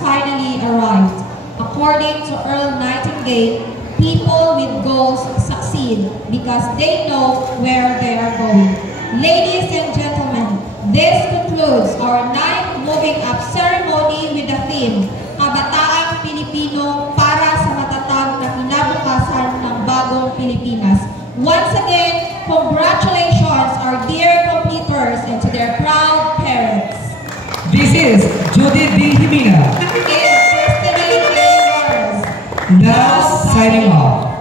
finally arrived. According to Earl Nightingale, people with goals succeed because they know where they are going. Ladies and gentlemen, this concludes our 9th Moving Up ceremony with the theme, Kabataang Pilipino para sa matatag na kinabukasan ng bagong Pilipinas. Once again, congratulations our dear completers and to their proud parents. This is Judith D. Jimena. Now signing off.